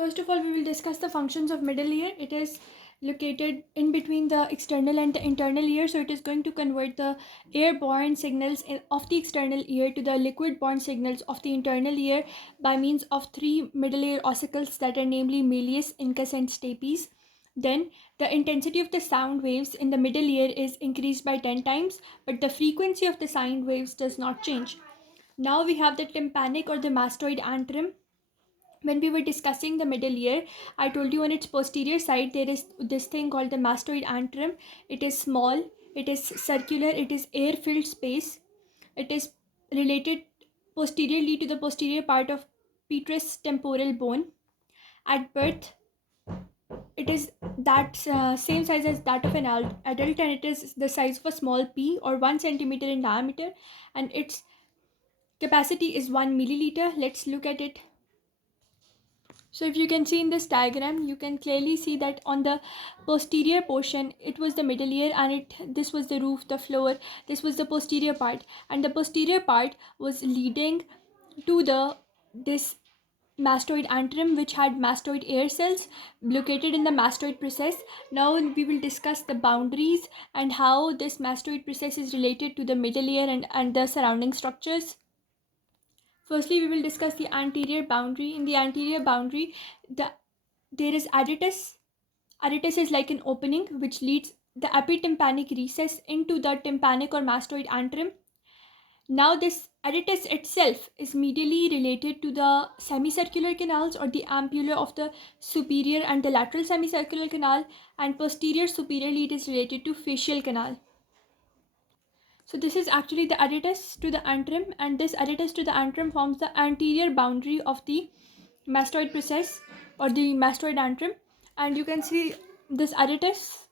First of all, we will discuss the functions of middle ear. It is located in between the external and the internal ear, so it is going to convert the airborne signals of the external ear to the liquid-borne signals of the internal ear by means of three middle ear ossicles that are namely malleus, incus, and stapes. Then the intensity of the sound waves in the middle ear is increased by 10 times, but the frequency of the sound waves does not change. Now we have the tympanic or the mastoid antrum. When we were discussing the middle ear, I told you on its posterior side there is this thing called the mastoid antrum. It is small, it is circular, it is air filled space. It is related posteriorly to the posterior part of petrous temporal bone. At birth, it is that same size as that of an adult, and it is the size of a small pea or 1 centimeter in diameter, and its capacity is 1 milliliter. Let's look at it. So if you can see in this diagram, you can clearly see that on the posterior portion, it was the middle ear, and this was the roof, the floor, this was the posterior part, and the posterior part was leading to this mastoid antrum, which had mastoid air cells located in the mastoid process. Now we will discuss the boundaries and how this mastoid process is related to the middle ear and the surrounding structures. Firstly, we will discuss the anterior boundary. In the anterior boundary, there is adytus. Adytus is like an opening which leads the epitympanic recess into the tympanic or mastoid antrum. Now this adytus itself is medially related to the semicircular canals or the ampulla of the superior and the lateral semicircular canal, and posterior superiorly it is related to facial canal. So this is actually the adytus to the antrum, and this adytus to the antrum forms the anterior boundary of the mastoid process or the mastoid antrum. And you can see this adytus.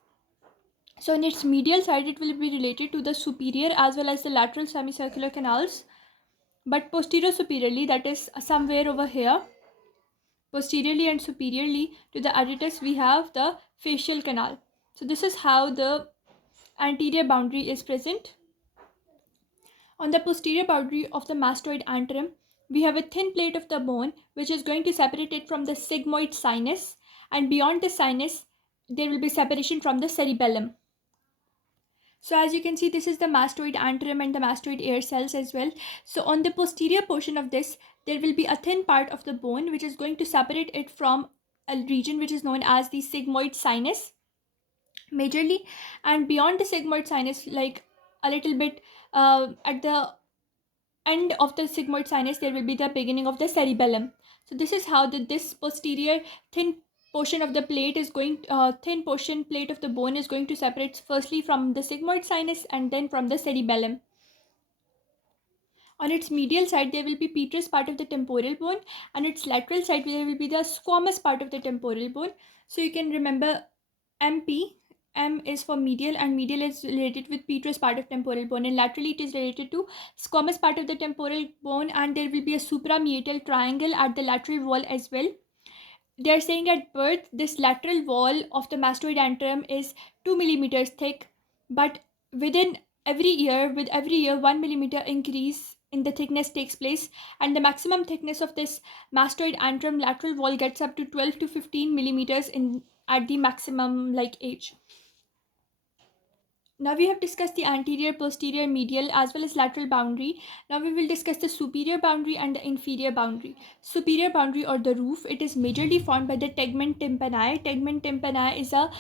So in its medial side, it will be related to the superior as well as the lateral semicircular canals. But posterior superiorly, that is somewhere over here, posteriorly and superiorly to the adytus, we have the facial canal. So this is how the anterior boundary is present. On the posterior boundary of the mastoid antrum, we have a thin plate of the bone which is going to separate it from the sigmoid sinus, and beyond the sinus there will be separation from the cerebellum. So as you can see, this is the mastoid antrum and the mastoid air cells as well. So on the posterior portion of this, there will be a thin part of the bone which is going to separate it from a region which is known as the sigmoid sinus majorly, and beyond the sigmoid sinus, like a little bit at the end of the sigmoid sinus, there will be the beginning of the cerebellum. So this is how this posterior thin portion of the plate is going thin portion plate of the bone is going to separate firstly from the sigmoid sinus and then from the cerebellum. On its medial side, there will be petrous part of the temporal bone, and its lateral side there will be the squamous part of the temporal bone. So you can remember MP. M is for medial, and medial is related with petrous part of temporal bone, and laterally it is related to squamous part of the temporal bone, and there will be a suprameatal triangle at the lateral wall as well. They are saying at birth this lateral wall of the mastoid antrum is 2 millimeters thick, but within with every year 1 millimeter increase in the thickness takes place, and the maximum thickness of this mastoid antrum lateral wall gets up to 12 to 15 millimeters in at the maximum age. Now we have discussed the anterior, posterior, medial as well as lateral boundary. Now we will discuss the superior boundary and the inferior boundary. Superior boundary or the roof, it is majorly formed by the tegment tympani. Tegment tympani is a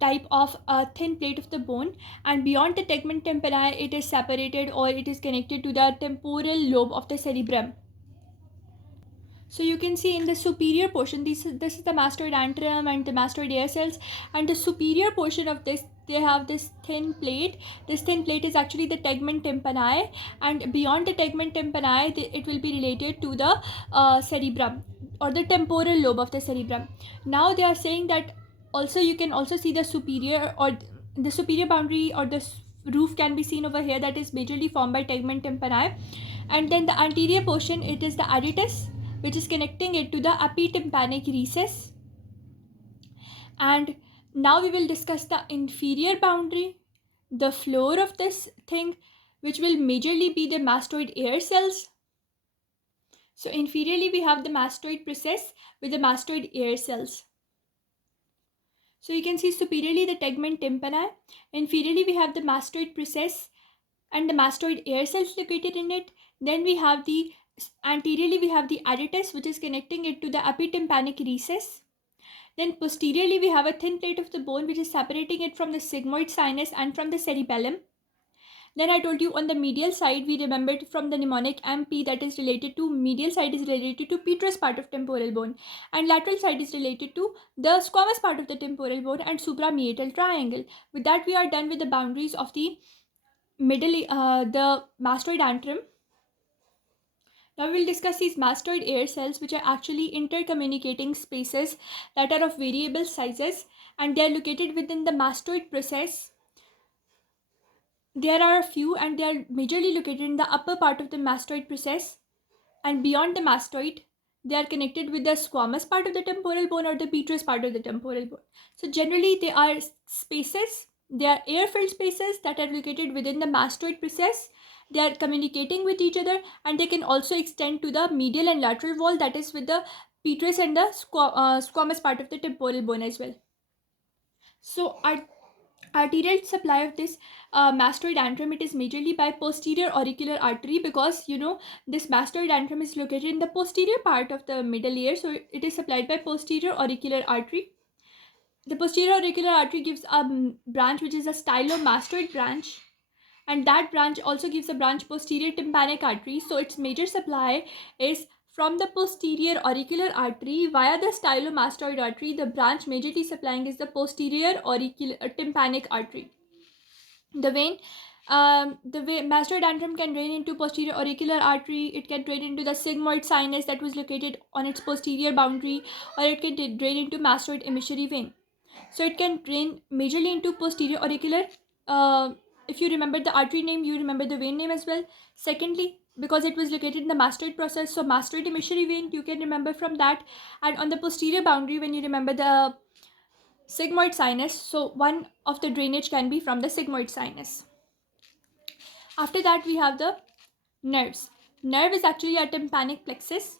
type of a thin plate of the bone, and beyond the tegment tympani it is separated or it is connected to the temporal lobe of the cerebrum. So you can see in the superior portion, this is the mastoid antrum and the mastoid air cells, and the superior portion of this, they have this thin plate. This thin plate is actually the tegment tympani, and beyond the tegment tympani, it will be related to the cerebrum or the temporal lobe of the cerebrum. Now they are saying that also you can also see the superior or the superior boundary or the roof can be seen over here, that is majorly formed by tegment tympani, and then the anterior portion, it is the adytus which is connecting it to the epitympanic recess. And now we will discuss the inferior boundary, the floor of this thing, which will majorly be the mastoid air cells. So inferiorly we have the mastoid process with the mastoid air cells. So you can see superiorly the tegment tympani. Inferiorly we have the mastoid process and the mastoid air cells located in it. Then we have the anteriorly we have the adytus, which is connecting it to the epitympanic recess. Then posteriorly we have a thin plate of the bone which is separating it from the sigmoid sinus and from the cerebellum. Then I told you on the medial side, we remembered from the mnemonic MP, that is related to medial side is related to petrous part of temporal bone, and lateral side is related to the squamous part of the temporal bone and suprameatal triangle. With that, we are done with the boundaries of the the mastoid antrum. Now we will discuss these mastoid air cells, which are actually intercommunicating spaces that are of variable sizes, and they are located within the mastoid process. There are a few, and they are majorly located in the upper part of the mastoid process, and beyond the mastoid they are connected with the squamous part of the temporal bone or the petrous part of the temporal bone. So generally they are spaces, they are air filled spaces that are located within the mastoid process. They are communicating with each other, and they can also extend to the medial and lateral wall, that is with the petrous and the squamous part of the temporal bone as well. So our arterial supply of this mastoid antrum, it is majorly by posterior auricular artery, because this mastoid antrum is located in the posterior part of the middle ear, so it is supplied by posterior auricular artery. The posterior auricular artery gives a branch which is a stylomastoid branch, and that branch also gives a branch posterior tympanic artery. So its major supply is from the posterior auricular artery via the stylomastoid artery. The branch majorly supplying is the posterior auricular tympanic artery. The vein mastoid antrum can drain into posterior auricular artery. It can drain into the sigmoid sinus that was located on its posterior boundary, or it can drain into mastoid emissary vein. So it can drain majorly into posterior auricular. If you remember the artery name, you remember the vein name as well. Secondly, because it was located in the mastoid process, so mastoid emissary vein you can remember from that. And on the posterior boundary, when you remember the sigmoid sinus, so one of the drainage can be from the sigmoid sinus. After that we have the nerves. Nerve is actually a tympanic plexus.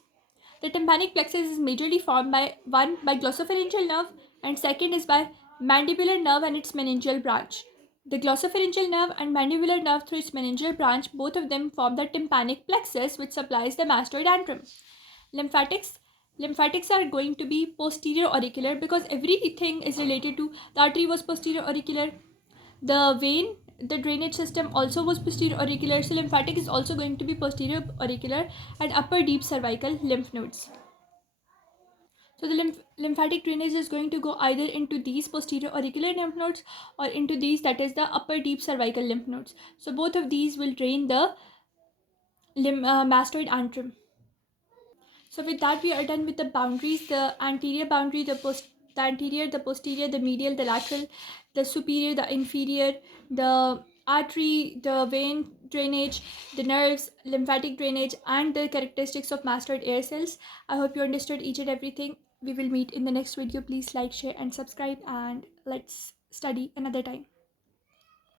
The tympanic plexus is majorly formed by glossopharyngeal nerve, and second is by mandibular nerve and its meningeal branch. The glossopharyngeal nerve and mandibular nerve through its meningeal branch, both of them form the tympanic plexus, which supplies the mastoid antrum. Lymphatics. Lymphatics are going to be posterior auricular, because everything is related to the artery was posterior auricular, the vein, the drainage system also was posterior auricular, so lymphatic is also going to be posterior auricular, and upper deep cervical lymph nodes. So the lymphatic drainage is going to go either into these posterior auricular lymph nodes or into these, that is the upper deep cervical lymph nodes. So both of these will drain the mastoid antrum. So with that we are done with the boundaries: the anterior boundary, the anterior, the posterior, the medial, the lateral, the superior, the inferior, the artery, the vein drainage, the nerves, lymphatic drainage, and the characteristics of mastoid air cells. I hope you understood each and everything. We will meet in the next video. Please like, share, and subscribe, and let's study another time.